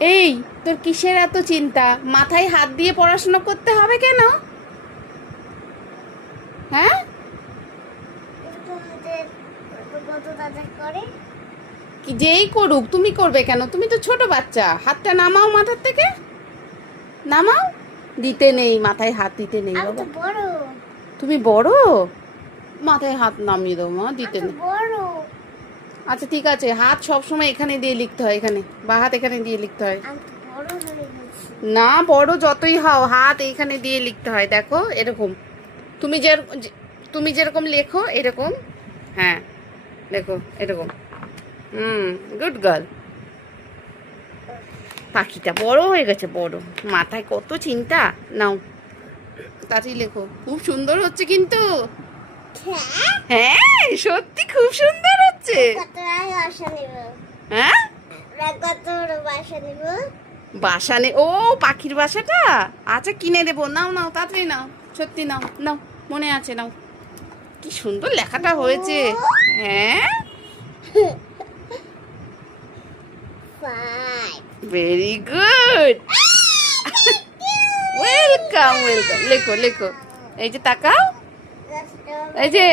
এই, তোর কিসের এত চিন্তা? মাথায় হাত দিয়ে পড়াশোনা করতে হবে কেন? হ্যাঁ, কি যেই করুক তুমি করবে কেন? তুমি তো ছোট বাচ্চা। হাতটা নামাও মাথার থেকে, নামাও। দিতে নেই, মাথায় হাত দিতে নেই বাবা। তুমি বড়, মাথায় হাত নামিয়ে দাও মা, দিতে নেই। আচ্ছা ঠিক আছে, হাত সবসময় এখানে দিয়ে লিখতে হয়, এখানে বা হাত এখানে দিয়ে লিখতে হয়। না, বড় যতই হও হাত এইখানে দিয়ে লিখতে হয়। দেখো এরকম, তুমি যে তুমি যেরকম লেখো এরকম। হ্যাঁ দেখো এরকম। Good girl. পাখিটা বড় হয়ে গেছে, বড়। মাথায় কত চিন্তা। নাও তাড়াতাড়ি লেখো, খুব সুন্দর হচ্ছে কিন্তু। হ্যাঁ সত্যি খুব সুন্দর হচ্ছে। হ্যাঁ, বাসা নে, ও পাখির বাসাটা। আচ্ছা কিনে দেবো, নাও নাও তাড়াতাড়ি নাও। সত্যি নাও, নাও, মনে আছে, নাও। কি সুন্দর লেখাটা হয়েছে। হ্যাঁ, ভেরি গুড। Welcome welcome. লেখো লেখো, এই যে তাকাও, এই যে।